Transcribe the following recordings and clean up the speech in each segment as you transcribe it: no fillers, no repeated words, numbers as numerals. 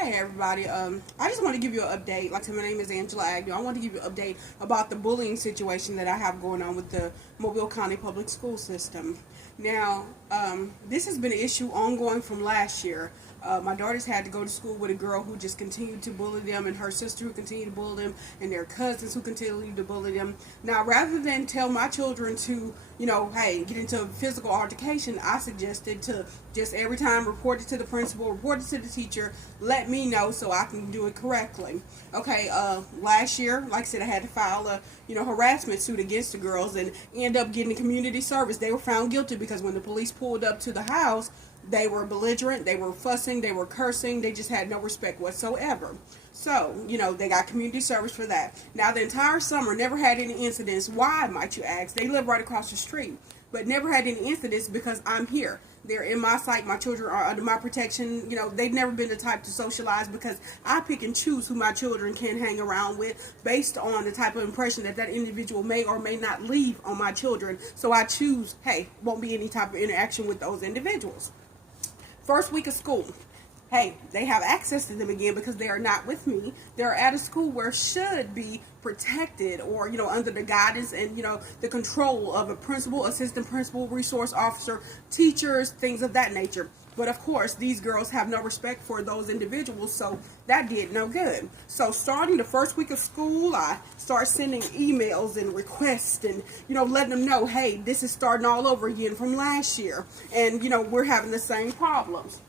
Hey everybody, I just want to give you an update. Like I said, my name is Angela Agnew. I want to give you an update about the bullying situation that I have going on with the Mobile County Public School System. Now, this has been an issue ongoing from last year. My daughters had to go to school with a girl who just continued to bully them, and her sister who continued to bully them, and their cousins who continued to bully them. Now, rather than tell my children to, hey, get into a physical altercation, I suggested to just every time report it to the principal, report it to the teacher, let me know so I can do it correctly. Okay, last year, like I said, I had to file a, harassment suit against the girls and end up getting community service. They were found guilty because when the police pulled up to the house, they were belligerent, they were fussing, they were cursing, they just had no respect whatsoever. So, they got community service for that. Now, the entire summer never had any incidents. Why, might you ask? They live right across the street, but never had any incidents because I'm here. They're in my sight. My children are under my protection. They've never been the type to socialize because I pick and choose who my children can hang around with based on the type of impression that individual may or may not leave on my children. So I choose, hey, won't be any type of interaction with those individuals. First week of school, hey, they have access to them again because they are not with me. They're at a school where should be protected or, under the guidance and, the control of a principal, assistant principal, resource officer, teachers, things of that nature. But of course, these girls have no respect for those individuals, so that did no good. So starting the first week of school, I start sending emails and requests and, letting them know, hey, this is starting all over again from last year. And, we're having the same problems.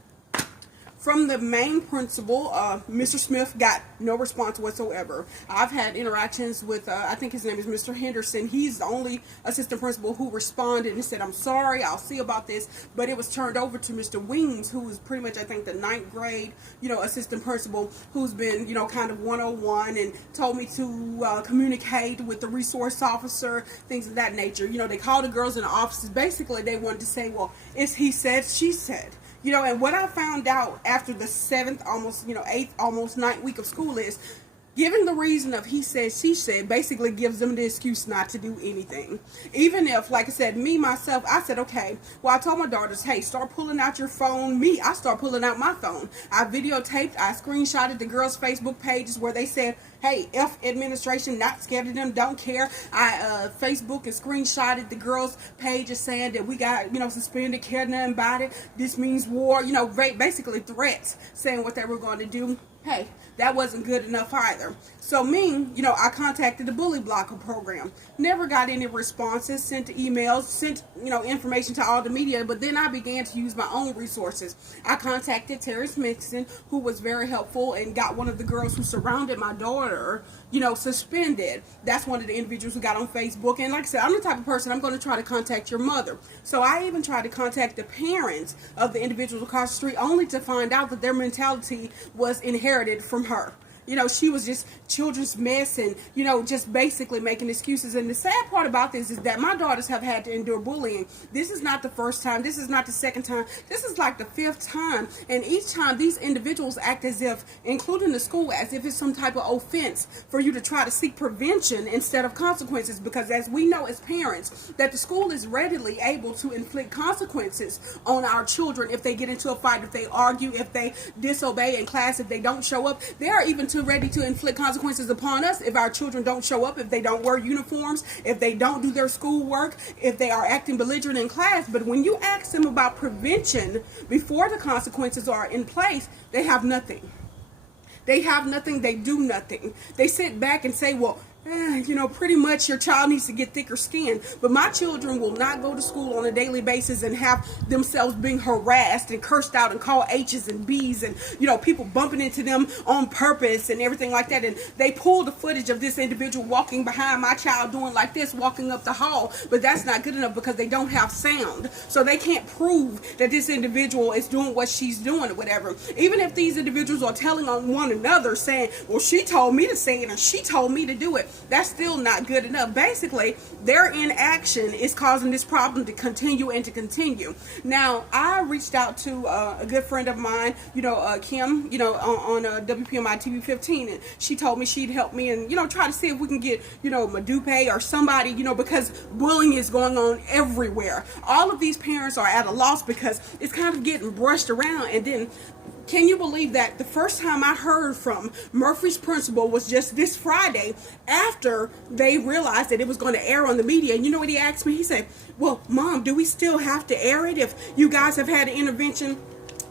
From the main principal, Mr. Smith got no response whatsoever. I've had interactions with, I think his name is Mr. Henderson. He's the only assistant principal who responded and said, I'm sorry, I'll see about this. But it was turned over to Mr. Weems, who is pretty much, I think, the 9th grade, assistant principal, who's been, kind of 101 and told me to communicate with the resource officer, things of that nature. They called the girls in the offices. Basically, they wanted to say, well, it's he said, she said. And what I found out after the 7th, almost, 8th, almost 9th week of school is, giving the reason of he said, she said, basically gives them the excuse not to do anything. Even if, like I said, me, myself, I said, okay, well, I told my daughters, hey, start pulling out your phone. I start pulling out my phone. I videotaped, I screenshotted the girls' Facebook pages where they said, hey, F administration, not scared of them, don't care. I Facebook and screenshotted the girls' pages saying that we got, suspended, care nothing about it. This means war, basically threats saying what they were going to do. Hey, that wasn't good enough either. So me, I contacted the Bully Blocker program. Never got any responses, sent emails, sent, information to all the media, but then I began to use my own resources. I contacted Terrence Mixon, who was very helpful and got one of the girls who surrounded my daughter, suspended. That's one of the individuals who got on Facebook. And like I said, I'm the type of person, I'm going to try to contact your mother. So I even tried to contact the parents of the individuals across the street only to find out that their mentality was inherited from her. She was just children's mess and, just basically making excuses. And the sad part about this is that my daughters have had to endure bullying. This is not the first time. This is not the second time. This is like the 5th time. And each time these individuals act as if, including the school, as if it's some type of offense for you to try to seek prevention instead of consequences. Because as we know as parents, that the school is readily able to inflict consequences on our children if they get into a fight, if they argue, if they disobey in class, if they don't show up. They are even too ready to inflict consequences upon us if our children don't show up, if they don't wear uniforms, if they don't do their schoolwork, if they are acting belligerent in class. But when you ask them about prevention before the consequences are in place, they have nothing. They have nothing. They do nothing. They sit back and say, well, pretty much your child needs to get thicker skin. But my children will not go to school on a daily basis and have themselves being harassed and cursed out and called H's and B's and, people bumping into them on purpose and everything like that. And they pulled the footage of this individual walking behind my child doing like this, walking up the hall. But that's not good enough because they don't have sound. So they can't prove that this individual is doing what she's doing or whatever. Even if these individuals are telling on one another saying, well, she told me to say it and she told me to do it. That's still not good enough. Basically, their inaction is causing this problem to continue and to continue. Now, I reached out to a good friend of mine, Kim, on WPMI TV 15, and she told me she'd help me and, try to see if we can get, Madupe or somebody, because bullying is going on everywhere. All of these parents are at a loss because it's kind of getting brushed around, and then Can you believe that the first time I heard from Murphy's principal was just this Friday after they realized that it was going to air on the media? And you know what he asked me? He said, well, Mom, do we still have to air it if you guys have had an intervention?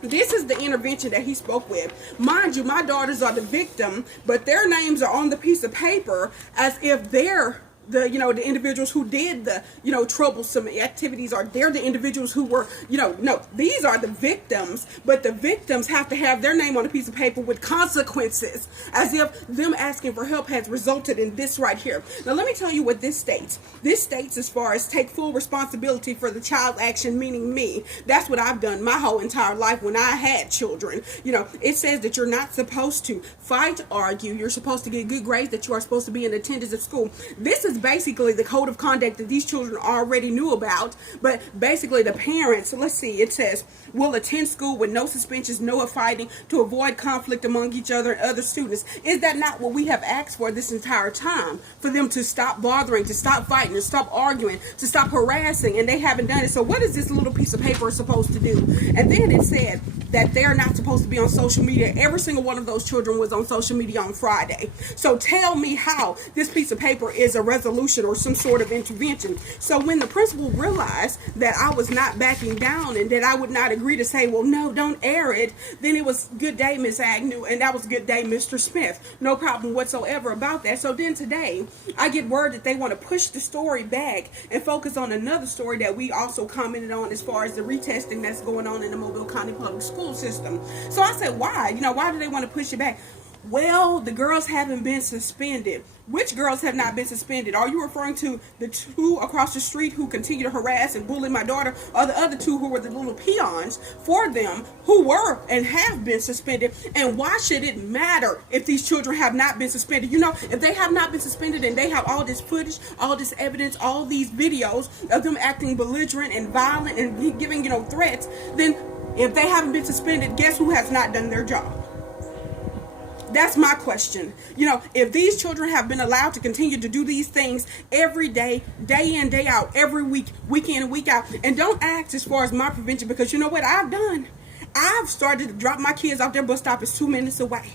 This is the intervention that he spoke with. Mind you, my daughters are the victim, but their names are on the piece of paper as if they're the individuals who did the troublesome activities, or they're the individuals who were no, these are the victims, but the victims have to have their name on a piece of paper with consequences, as if them asking for help has resulted in this right here. Now let me tell you what this states. This states, as far as take full responsibility for the child action, meaning me. That's what I've done my whole entire life when I had children. It says that you're not supposed to fight, argue, you're supposed to get good grades, that you are supposed to be in attendance at school. This is basically the code of conduct that these children already knew about, but basically the parents, let's see, it says, will attend school with no suspensions, no fighting, to avoid conflict among each other and other students. Is that not what we have asked for this entire time? For them to stop bothering, to stop fighting, to stop arguing, to stop harassing, and they haven't done it. So what is this little piece of paper supposed to do? And then it said that they're not supposed to be on social media. Every single one of those children was on social media on Friday. So tell me how this piece of paper is a resolution or some sort of intervention. So when the principal realized that I was not backing down and that I would not agree to say, well, no, don't air it, then it was good day, Miss Agnew, and that was good day, Mr. Smith. No problem whatsoever about that. So then today, I get word that they want to push the story back and focus on another story that we also commented on, as far as the retesting that's going on in the Mobile County Public School system. So I said, why? Why do they want to push it back? Well, the girls haven't been suspended. Which girls have not been suspended? Are you referring to the two across the street who continue to harass and bully my daughter, or the other two who were the little peons for them, who were and have been suspended? And why should it matter if these children have not been suspended? If they have not been suspended and they have all this footage, all this evidence, all these videos of them acting belligerent and violent and giving, threats, then if they haven't been suspended, guess who has not done their job? That's my question. If these children have been allowed to continue to do these things every day, day in, day out, every week, week in and week out, and don't act as far as my prevention, because you know what I've done? I've started to drop my kids off their bus stop. It's 2 minutes away.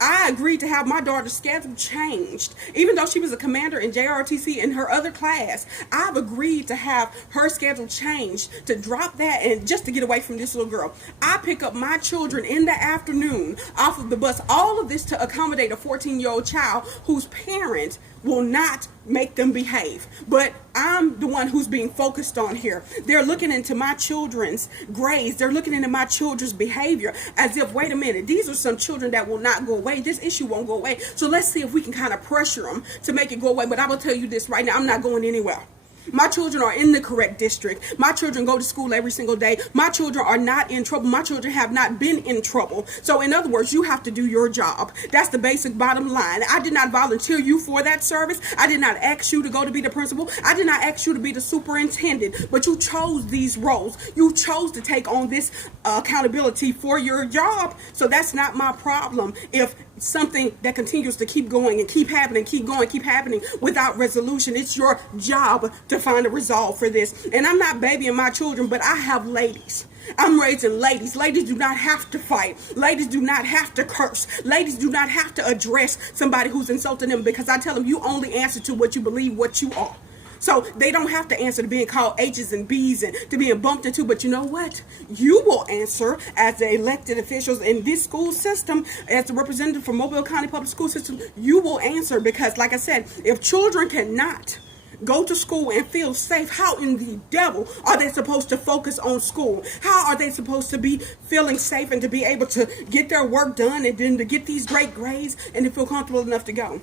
I agreed to have my daughter's schedule changed. Even though she was a commander in JRTC in her other class, I've agreed to have her schedule changed, to drop that and just to get away from this little girl. I pick up my children in the afternoon off of the bus. All of this to accommodate a 14-year-old child whose parent will not make them behave. But I'm the one who's being focused on here. They're looking into my children's grades. They're looking into my children's behavior as if, wait a minute, these are some children that will not go away. This issue won't go away. So let's see if we can kind of pressure them to make it go away. But I will tell you this right now, I'm not going anywhere. My children are in the correct district. My children go to school every single day. My children are not in trouble. My children have not been in trouble. So in other words, you have to do your job. That's the basic bottom line. I did not volunteer you for that service. I did not ask you to go to be the principal. I did not ask you to be the superintendent. But you chose these roles. You chose to take on this accountability for your job. So that's not my problem. If something that continues to keep going and keep happening, keep going, keep happening without resolution, it's your job to find a resolve for this. And I'm not babying my children, but I have ladies. I'm raising ladies. Ladies do not have to fight. Ladies do not have to curse. Ladies do not have to address somebody who's insulting them, because I tell them you only answer to what you believe, what you are. So they don't have to answer to being called H's and B's and to being bumped into. But you know what? You will answer as the elected officials in this school system, as the representative for Mobile County Public School System. You will answer, because, like I said, if children cannot go to school and feel safe, how in the devil are they supposed to focus on school? How are they supposed to be feeling safe and to be able to get their work done and then to get these great grades and to feel comfortable enough to go?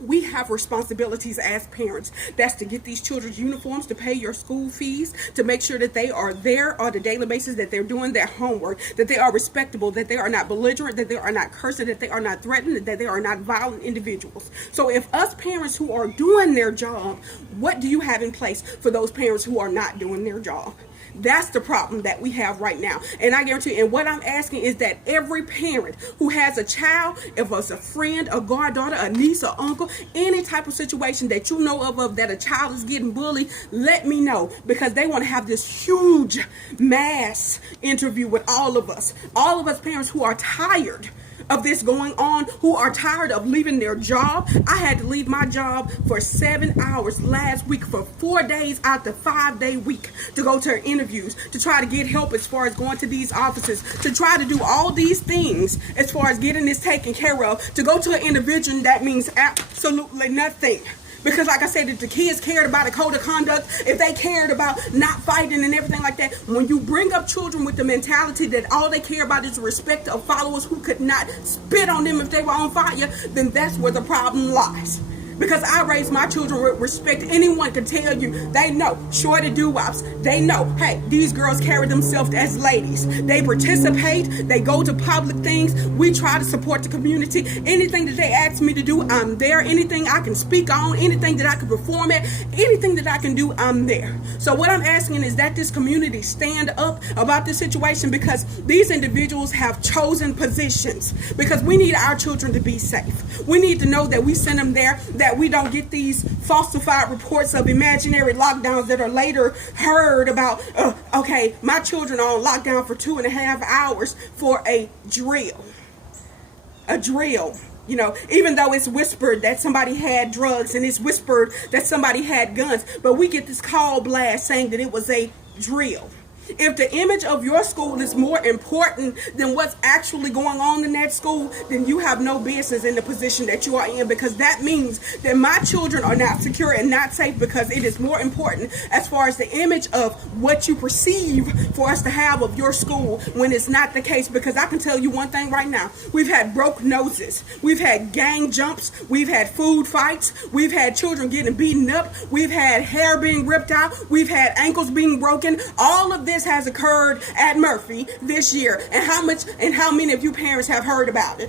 We have responsibilities as parents. That's to get these children's uniforms, to pay your school fees, to make sure that they are there on a daily basis, that they're doing their homework, that they are respectable, that they are not belligerent, that they are not cursing, that they are not threatened, that they are not violent individuals. So if us parents who are doing their job, what do you have in place for those parents who are not doing their job? That's the problem that we have right now. And I guarantee you, and what I'm asking is that every parent who has a child, if it's a friend, a goddaughter, a niece, or uncle, any type of situation that you know of that a child is getting bullied, let me know, because they want to have this huge mass interview with all of us parents who are tired of this going on, who are tired of leaving their job. I had to leave my job for 7 hours last week for 4 days out the 5-day week to go to interviews, to try to get help as far as going to these offices, to try to do all these things as far as getting this taken care of. To go to an intervention, that means absolutely nothing. Because like I said, if the kids cared about a code of conduct, if they cared about not fighting and everything like that, when you bring up children with the mentality that all they care about is the respect of followers who could not spit on them if they were on fire, then that's where the problem lies. Because I raise my children with respect. Anyone can tell you, they know, shorty doo-wops, they know, hey, these girls carry themselves as ladies. They participate, they go to public things, we try to support the community. Anything that they ask me to do, I'm there. Anything I can speak on, anything that I can perform at, anything that I can do, I'm there. So what I'm asking is that this community stand up about this situation, because these individuals have chosen positions, because we need our children to be safe. We need to know that we send them there, that we don't get these falsified reports of imaginary lockdowns that are later heard about. Okay, my children are on lockdown for 2.5 hours for a drill. A drill. You know, even though it's whispered that somebody had drugs and it's whispered that somebody had guns, but we get this call blast saying that it was a drill. If the image of your school is more important than what's actually going on in that school, then you have no business in the position that you are in, because that means that my children are not secure and not safe, because it is more important as far as the image of what you perceive for us to have of your school, when it's not the case. Because I can tell you one thing right now, we've had broke noses, we've had gang jumps, we've had food fights, we've had children getting beaten up, we've had hair being ripped out, we've had ankles being broken. All of this has occurred at Murphy this year, and how many of you parents have heard about it?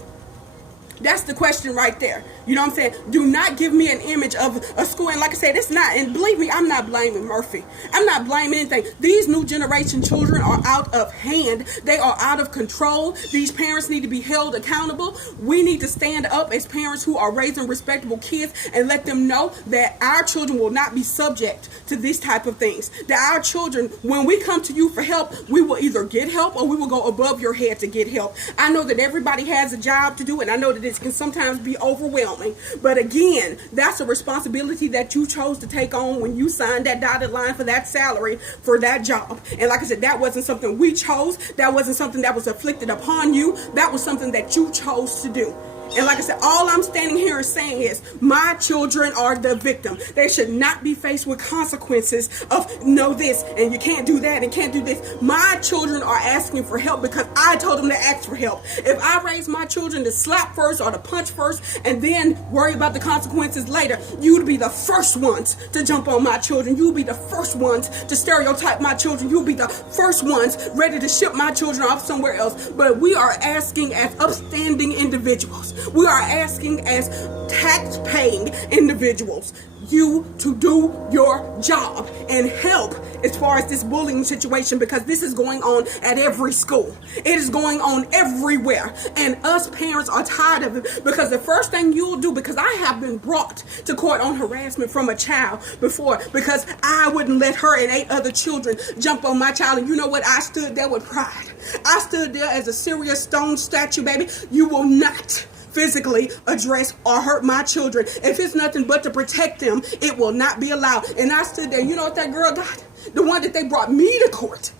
That's the question right there. You know what I'm saying? Do not give me an image of a school. And like I said, it's not. And believe me, I'm not blaming Murphy. I'm not blaming anything. These new generation children are out of hand. They are out of control. These parents need to be held accountable. We need to stand up as parents who are raising respectable kids and let them know that our children will not be subject to these type of things. That our children, when we come to you for help, we will either get help or we will go above your head to get help. I know that everybody has a job to do, and I know that this can sometimes be overwhelming. But again, that's a responsibility that you chose to take on when you signed that dotted line for that salary for that job. And like I said, that wasn't something we chose. That wasn't something that was afflicted upon you. That was something that you chose to do. And like I said, all I'm standing here and saying is my children are the victim. They should not be faced with consequences of no this and you can't do that and can't do this. My children are asking for help because I told them to ask for help. If I raise my children to slap first or to punch first and then worry about the consequences later, you'd be the first ones to jump on my children. You'll be the first ones to stereotype my children. You'll be the first ones ready to ship my children off somewhere else. But we are asking as upstanding individuals. We are asking as tax-paying individuals you to do your job and help as far as this bullying situation, because this is going on at every school. It is going on everywhere, and us parents are tired of it, because the first thing you'll do, because I have been brought to court on harassment from a child before because I wouldn't let her and 8 other children jump on my child. And you know what? I stood there with pride. I stood there as a serious stone statue, baby. You will not physically address or hurt my children. If it's nothing but to protect them, it will not be allowed. And I stood there. You know what that girl got? The one that they brought me to court.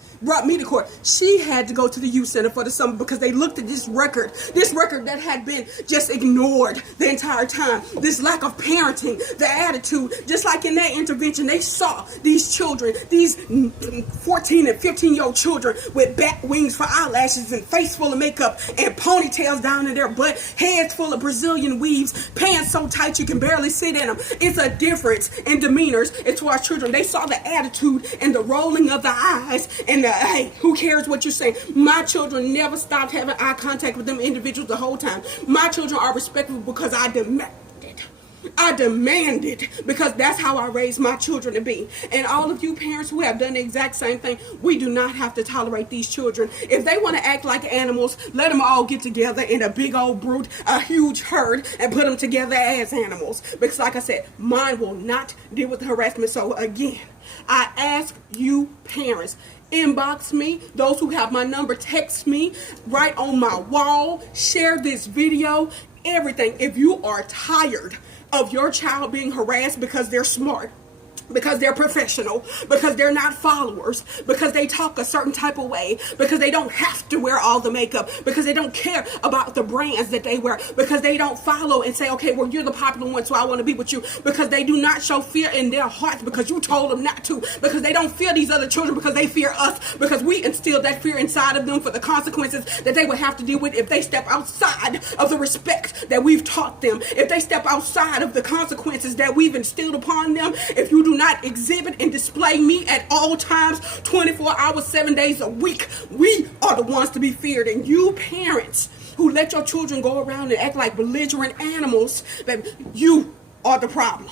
She had to go to the youth center for the summer because they looked at this record that had been just ignored the entire time. This lack of parenting, the attitude, just like in that intervention, they saw these children, these 14 and 15-year-old children with bat wings for eyelashes and face full of makeup and ponytails down in their butt, heads full of Brazilian weaves, pants so tight you can barely sit in them. It's a difference in demeanors as far as children. They saw the attitude and the rolling of the eyes and the, hey, who cares what you're saying? My children never stopped having eye contact with them individuals the whole time. My children are respectful because I demanded I demand it, because that's how I raise my children to be. And all of you parents who have done the exact same thing, we do not have to tolerate these children. If they want to act like animals, let them all get together in a big old brute, a huge herd, and put them together as animals. Because like I said, mine will not deal with the harassment. So again, I ask you parents, inbox me. Those who have my number, text me, right on my wall, share this video, everything. If you are tired of your child being harassed because they're smart, because they're professional, because they're not followers, because they talk a certain type of way, because they don't have to wear all the makeup, because they don't care about the brands that they wear, because they don't follow and say, okay, well, you're the popular one, so I want to be with you, because they do not show fear in their hearts because you told them not to, because they don't fear these other children because they fear us, because we instilled that fear inside of them for the consequences that they would have to deal with if they step outside of the respect that we've taught them, if they step outside of the consequences that we've instilled upon them. If you do not exhibit and display me at all times, 24 hours, 7 days a week, we are the ones to be feared. And you parents who let your children go around and act like belligerent animals, that you are the problem.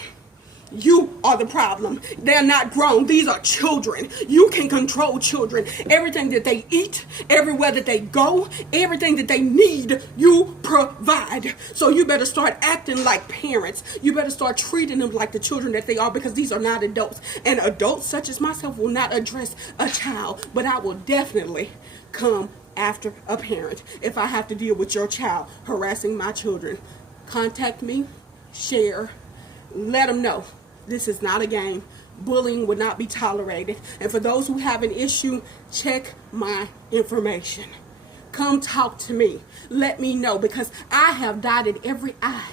You are the problem. They're not grown. These are children. You can control children. Everything that they eat, everywhere that they go, everything that they need, you provide. So you better start acting like parents. You better start treating them like the children that they are, because these are not adults. And adults such as myself will not address a child, but I will definitely come after a parent if I have to deal with your child harassing my children. Contact me, share, let them know. This is not a game. Bullying would not be tolerated. And for those who have an issue, check my information. Come talk to me. Let me know, because I have dotted every I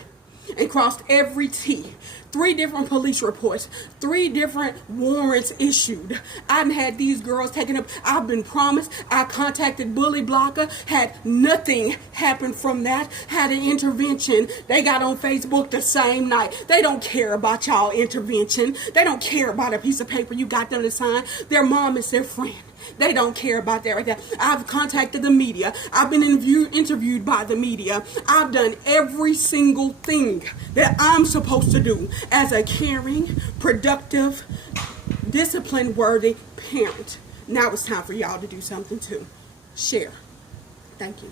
and crossed every T. 3 different police reports, 3 different warrants issued. I've had these girls taken up. I've been promised. I contacted Bully Blocker, had nothing happen from that. Had an intervention. They got on Facebook the same night. They don't care about y'all intervention. They don't care about a piece of paper you got them to sign. Their mom is their friend. They don't care about that right there. I've contacted the media. I've been interviewed by the media. I've done every single thing that I'm supposed to do as a caring, productive, discipline-worthy parent. Now it's time for y'all to do something too. Share. Thank you.